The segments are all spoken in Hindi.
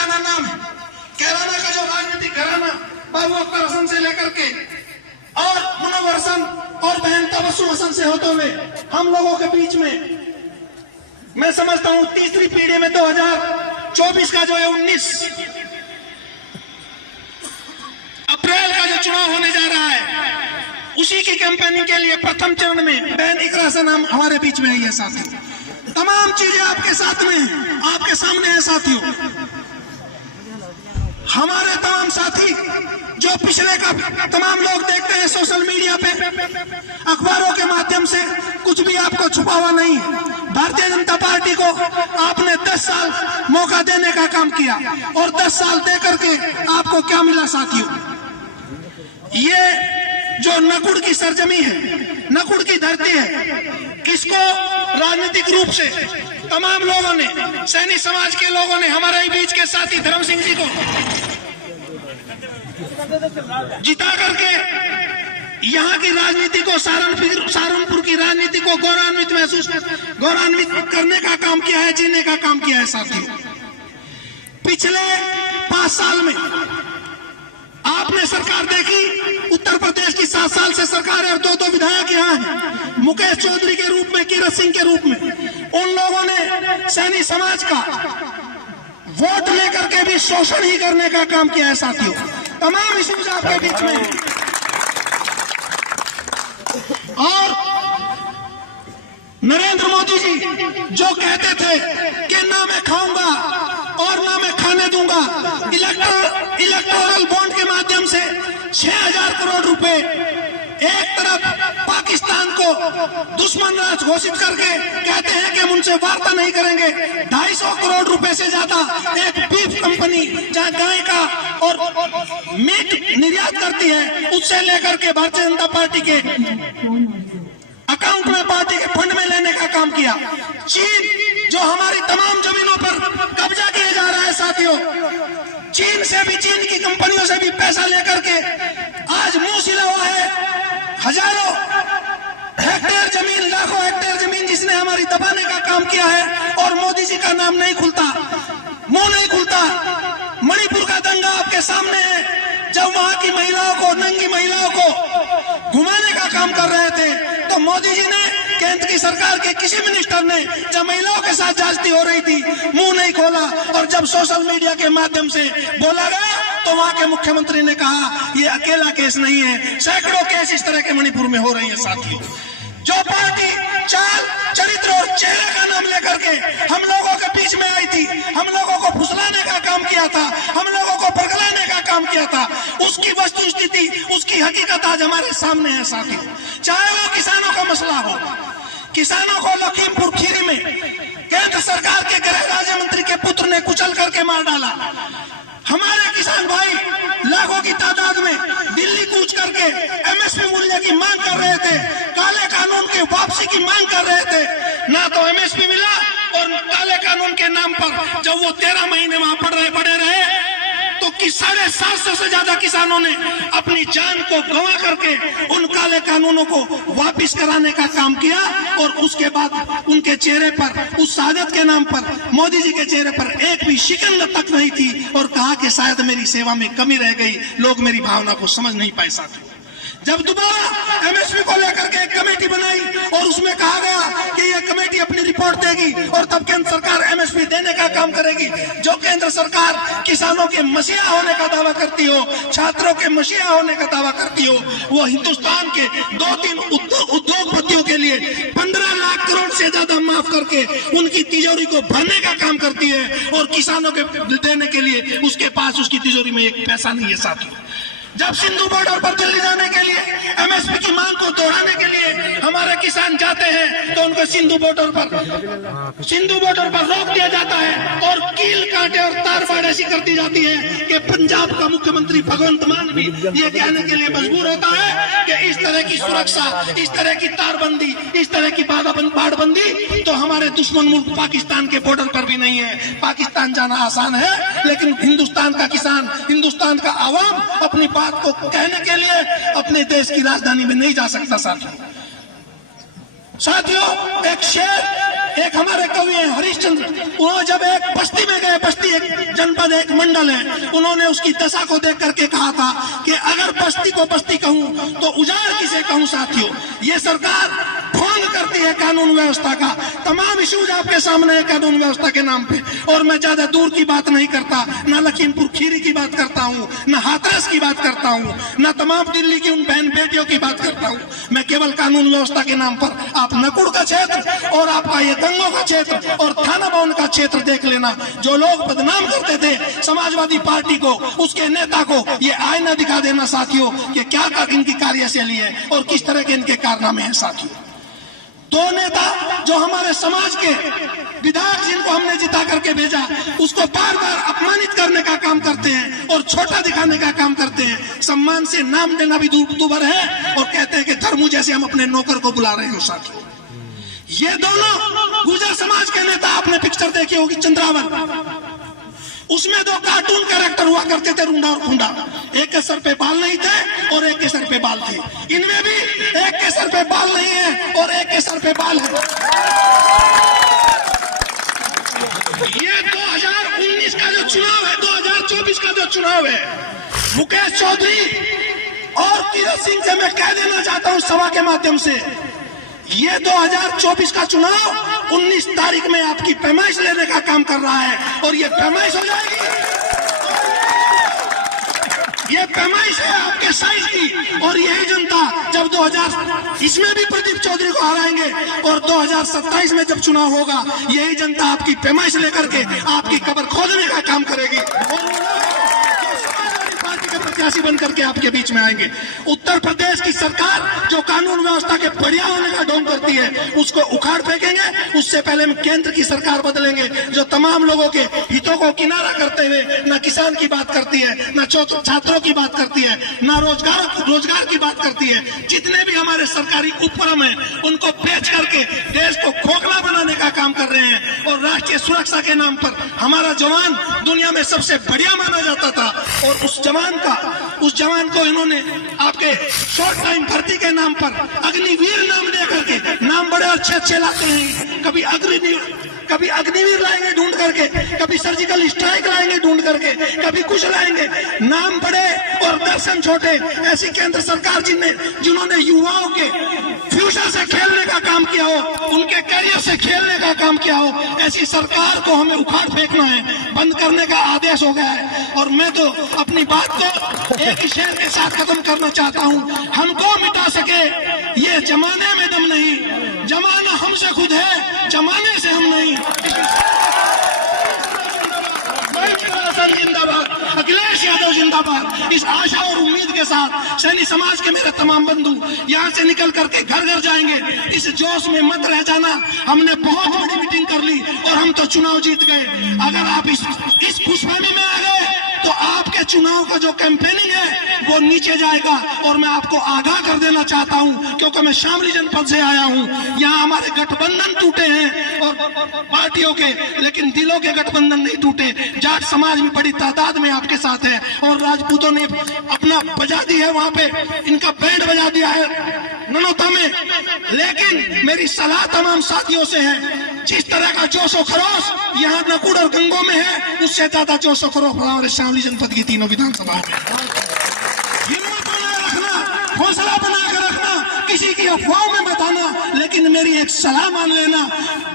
पहचाना नाम है। कैराना का जो राजनीतिक घराना बाबू अख्तर हसन से लेकर के और मुनव्वर हसन और बहन तबस्सुम हसन से होते हुए हम लोगों के बीच में, मैं समझता हूं तीसरी पीढ़ी में 2024 का जो है 19 अप्रैल का जो चुनाव होने जा रहा है, उसी की कैंपेनिंग के लिए प्रथम चरण में बहन इकरा से नाम हमारे बीच में आई है। साथियों, तमाम चीजें आपके साथ में हैं, आपके सामने है। साथियों, हमारे तमाम साथी जो पिछले का तमाम लोग देखते हैं सोशल मीडिया पे, अखबारों के माध्यम से, कुछ भी आपको छुपा हुआ नहीं है। भारतीय जनता पार्टी को आपने 10 साल मौका देने का काम किया और 10 साल दे करके आपको क्या मिला साथियों? ये जो नकुड़ की सरजमी है, नकुड़ की धरती है, इसको राजनीतिक रूप से तमाम लोगों ने, सैनी समाज के लोगों ने, हमारे बीच के साथी धर्म सिंह जी को जिता करके यहाँ की राजनीति को, सहारनपुर की राजनीति को गौरवान्वित करने का काम किया है, जीने का काम किया है। साथियों, पिछले 5 साल में आपने सरकार देखी, उत्तर प्रदेश की 7 साल से सरकार है और 2 विधायक यहाँ हैं, मुकेश चौधरी के रूप में, कीरत सिंह के रूप में। उन लोगों ने सैनी समाज का वोट लेकर के भी शोषण ही करने का काम किया है। साथियों, तमाम इश्यूज आपके बीच में हैं। और नरेंद्र मोदी जी जो कहते थे कि ना मैं खाऊंगा और ना मैं खाने दूंगा, इलेक्टोरल बॉन्ड के माध्यम से 6000 करोड़ रुपए एक तरफ पाकिस्तान को दुश्मन राज घोषित करके कहते हैं कि हम उनसे वार्ता नहीं करेंगे, 250 करोड़ रुपए से ज्यादा एक बीफ कंपनी जहां गाय का और मीट निर्यात करती है, उससे लेकर के भारतीय जनता पार्टी के अकाउंट में, पार्टी के फंड में लेने का काम किया। चीन जो हमारी तमाम जमीनों पर कब्जा किए जा रहा है साथियों, चीन से भी, चीन की कंपनियों से भी पैसा लेकर के आज मुंह सिला हुआ है। हजारों हेक्टेयर जमीन, लाखों हेक्टेयर जमीन जिसने हमारी दबाने का काम किया है और मोदी जी का नाम नहीं खुलता, मुंह नहीं खुलता। मणिपुर का दंगा आपके सामने है, जब वहां की महिलाओं को, नंगी महिलाओं को घुमाने का काम कर रहे थे, तो मोदी जी ने, केंद्र की सरकार के किसी मिनिस्टर ने, जब महिलाओं के साथ ज्यादती हो रही थी, मुंह नहीं खोला। और जब सोशल मीडिया के माध्यम से बोला गया तो वहां के मुख्यमंत्री ने कहा ये अकेला केस नहीं है, सैकड़ों केस इस तरह के मणिपुर में हो रहे हैं। साथियों, जो पार्टी चाल, चरित्र और चेहरे का नाम लेकर के हम लोगों के बीच में आई थी, हम लोगों को फुसलाने का काम किया था, हम लोगों को पगलाने का काम किया था, उसकी वस्तु स्थिति, उसकी हकीकत आज हमारे सामने है। साथियों, चाहे वो किसानों का मसला हो, किसानों को लखीमपुर खीरी में केंद्र सरकार के गृह राज्य मंत्री के पुत्र ने कुचल करके मार डाला। हमारे किसान भाई लाखों की तादाद में दिल्ली कूच करके एमएसपी मूल्य की मांग कर रहे थे, काले कानून की वापसी की मांग कर रहे थे। ना तो एमएसपी मिला और काले कानून के नाम पर जब वो 13 महीने वहां पड़े रहे, तो 750 से ज्यादा किसानों ने अपनी जान को गंवा करके उन काले कानूनों को वापस कराने का काम किया। और उसके बाद उनके चेहरे पर, उस शहादत के नाम पर, मोदी जी के चेहरे पर एक भी शिकन तक नहीं थी और कहा कि शायद मेरी सेवा में कमी रह गई, लोग मेरी भावना को समझ नहीं पाए। साथियों, जब दोबारा एमएसपी को लेकर के एक कमेटी बनाई और उसमें कहा गया कि यह कमेटी अपनी रिपोर्ट देगी और तब केंद्र सरकार एमएसपी देने का काम करेगी, जो केंद्र सरकार किसानों के मसीहा होने का दावा करती हो, छात्रों के मसीहा होने का दावा करती हो, वो हिंदुस्तान के 2-3 उद्योगपतियों के लिए 15 लाख करोड़ से ज्यादा माफ करके उनकी तिजोरी को भरने का काम करती है और किसानों के देने के लिए उसके पास, उसकी तिजोरी में एक पैसा नहीं है। साथियों, जब सिंधु बॉर्डर पर दिल्ली जाने के लिए, एमएसपी की मांग को दोहराने के लिए हमारे किसान जाते हैं तो उनको सिंधु बॉर्डर पर रोक दिया जाता है और कील कांटे और तार बाड़ ऐसी कर दी जाती है कि पंजाब का मुख्यमंत्री भगवंत मान भी ये कहने के लिए मजबूर होता है कि इस तरह की सुरक्षा, इस तरह की तारबंदी, इस तरह की बाड़बंदी तो हमारे दुश्मन मुल्क पाकिस्तान के बॉर्डर पर भी नहीं है। पाकिस्तान जाना आसान है, लेकिन हिंदुस्तान का किसान, हिंदुस्तान का आवाम अपनी बात को कहने के लिए अपने देश की राजधानी में नहीं जा सकता। साथियों, एक शेर एक हमारे कवि हैं हरिश्चंद्र, उन्होंने जब एक बस्ती में गए, बस्ती एक जनपद एक मंडल है, उन्होंने उसकी दशा को देख करके कहा था कि अगर बस्ती को बस्ती कहूं तो उजाड़ किसे कहूं साथियों। ये सरकार ढोंग करती है कानून व्यवस्था का। तमाम इश्यूज आपके सामने है कानून व्यवस्था के नाम पे, और मैं ज्यादा दूर की बात नहीं करता, ना लखीमपुर खीरी की बात करता हूँ, ना हाथरस की बात करता हूँ, ना तमाम दिल्ली की उन बहन बेटियों की बात करता हूँ। मैं केवल कानून व्यवस्था के नाम पर आप नकुड़ का क्षेत्र और आपका ये दंगों का क्षेत्र और थाना भवन का क्षेत्र देख लेना। जो लोग बदनाम करते थे समाजवादी पार्टी को, उसके नेता को, ये आईना दिखा देना साथियों कि क्या इनकी कार्यशैली है और किस तरह के इनके कारनामे हैं साथियों। दो नेता जो हमारे समाज के विधायक जिनको हमने जिता करके भेजा, उसको बार बार अपमानित करने का काम करते हैं और छोटा दिखाने का काम करते हैं। सम्मान से नाम देना भी दूभर है और कहते हैं कि धर्मू जैसे हम अपने नौकर को बुला रहे हो साथियों। ये दोनों गुर्जर समाज के नेता, आपने पिक्चर देखी होगी चंद्रावन, उसमें दो कार्टून कैरेक्टर हुआ करते थे, रूंडा और खूंडा। एक के सर पे बाल नहीं थे और एक के सर पे बाल थे। इनमें भी एक के सर पे बाल नहीं है और एक के सर पे बाल है। ये 2019 का जो चुनाव है, 2024 का जो चुनाव है, मुकेश चौधरी और किरोड़ सिंह से मैं कह देना चाहता हूं सभा के माध्यम से, ये 2024 का चुनाव 19 तारीख में आपकी पैमाइश लेने का काम कर रहा है और ये पैमाइश हो जाएगी। ये पैमाइश है आपके साइज की, और यही जनता जब 2000 इसमें भी प्रदीप चौधरी को हराएंगे और 2027 में जब चुनाव होगा, यही जनता आपकी पैमाइश लेकर के आपकी कब्र खोदने का काम करेगी प्रत्याशी बनकर के आपके बीच में आएंगे। उत्तर प्रदेश की सरकार जो कानून व्यवस्था के बढ़िया होने का ढोंग करती है, उसको उखाड़ फेंकेंगे। उससे पहले हम केंद्र की सरकार बदलेंगे जो तमाम लोगों के हितों को किनारा करते हुए न किसान की बात करती है, न छात्रों की बात करती है, न रोजगार की बात करती है। जितने भी हमारे सरकारी उपक्रम है उनको बेच करके देश को खोखला बनाने का काम कर रहे हैं। और राष्ट्रीय सुरक्षा के नाम पर हमारा जवान दुनिया में सबसे बढ़िया माना जाता था, और उस जवान को इन्होंने आपके शॉर्ट टाइम भर्ती के नाम पर अग्निवीर नाम दे करके, नाम बड़े अच्छे लाते हैं, कभी अग्निवीर लाएंगे ढूंढ करके, कभी सर्जिकल स्ट्राइक लाएंगे ढूंढ करके, कभी कुछ लाएंगे। नाम बड़े और दर्शन छोटे। ऐसी केंद्र सरकार जिन्होंने युवाओं के फ्यूचर से खेलने का काम किया हो, उनके करियर से खेलने का काम किया हो, ऐसी सरकार को हमें उखाड़ फेंकना है, बंद करने का आदेश हो गया है। और मैं तो अपनी बात को एक ही शेर के साथ खत्म करना चाहता हूँ, हमको मिटा सके ये जमाने में दम नहीं, जमाना हमसे खुद है, जमाने से हम नहीं। जिंदाबाद, अखिलेश यादव जिंदाबाद। इस आशा और उम्मीद के साथ सैनी समाज के मेरे तमाम बंधु यहाँ से निकल करके घर घर जाएंगे। इस जोश में मत रह जाना, हमने बहुत बड़ी मीटिंग कर ली और हम तो चुनाव जीत गए। अगर आप इस खुशफहमी में आ गए तो आपके चुनाव का जो कैंपेनिंग है वो नीचे जाएगा। और मैं आपको आगाह कर देना चाहता हूं, क्योंकि मैं शामली जनपद से आया हूं। यहाँ हमारे गठबंधन टूटे हैं और पार्टियों के, लेकिन दिलों के गठबंधन नहीं टूटे। जाट समाज भी बड़ी तादाद में आपके साथ है और राजपूतों ने अपना बजा दी है, वहां पे इनका बैंड बजा दिया है ननौता में। लेकिन मेरी सलाह तमाम साथियों से है, जिस तरह का जोशो खरोश यहाँ नकुड़ और गंगों में है, उससे ज्यादा जोशो खरोश हमारे शामली जनपद की तीनों विधानसभा में। हिम्मत बनाए रखना, हौसला बनाकर रखना, किसी की अफवाहों में मत आना। लेकिन मेरी एक सलाह मान लेना,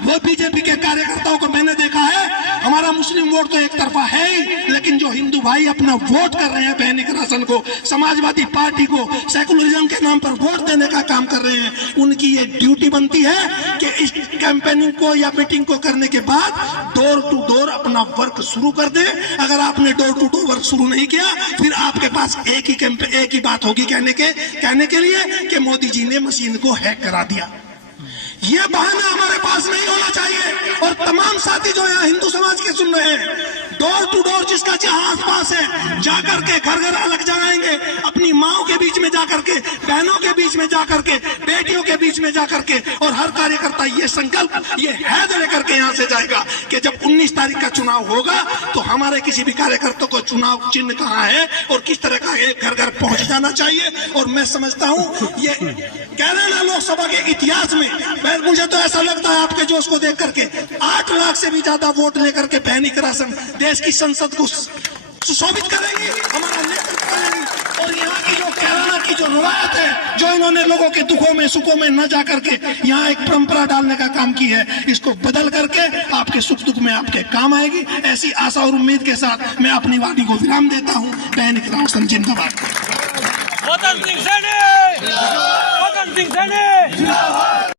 वो बीजेपी के कार्यकर्ताओं को मैंने देखा है, हमारा मुस्लिम वोट तो एक तरफा है ही, लेकिन जो हिंदू भाई अपना वोट कर रहे हैं दैनिक राशन को, समाजवादी पार्टी को, सेकुलरिज्म के नाम पर वोट देने का काम कर रहे हैं, उनकी ये ड्यूटी बनती है कि इस कैंपेनिंग को या मीटिंग को करने के बाद डोर टू डोर अपना वर्क शुरू कर दे। अगर आपने डोर टू डोर वर्क शुरू नहीं किया, फिर आपके पास एक ही बात होगी कहने के लिए कि मोदी जी ने मशीन को हैक करा दिया। ये बहाना हमारे पास नहीं होना चाहिए। और तमाम साथी जो यहाँ हिंदू समाज के सुन रहे हैं, डोर टू डोर जिसका जहां आसपास है जाकर के घर घर अलग जगाएंगे, अपनी माओ के बीच में जाकर के, बहनों के बीच में जाकर के, बेटियों के बीच में जाकर के, और हर कार्यकर्ता ये संकल्प, ये हैद लेकर के यहाँ से जाएगा कि जब 19 तारीख का चुनाव होगा तो हमारे किसी भी कार्यकर्ता को चुनाव चिन्ह कहाँ है और किस तरह का घर घर पहुंच जाना चाहिए। और मैं समझता हूँ ये कैराना लोकसभा के इतिहास में, मुझे तो ऐसा लगता है आपके जोश को देख करके 8 लाख से भी ज्यादा वोट लेकर के बहनी करासन देश की संसद को सुशोभित करेंगी, हमारा नेतृत्व करेंगी। और यहाँ की जो कैराना की जो रवायत है, जो इन्होंने लोगों के दुखों में सुखों में न जाकर के यहाँ एक परंपरा डालने का काम की है, इसको बदल करके आपके सुख दुख में आपके काम आएगी। ऐसी आशा और उम्मीद के साथ मैं अपनी वाणी को विराम देता हूँ। बहनी करासन जिंदाबाद।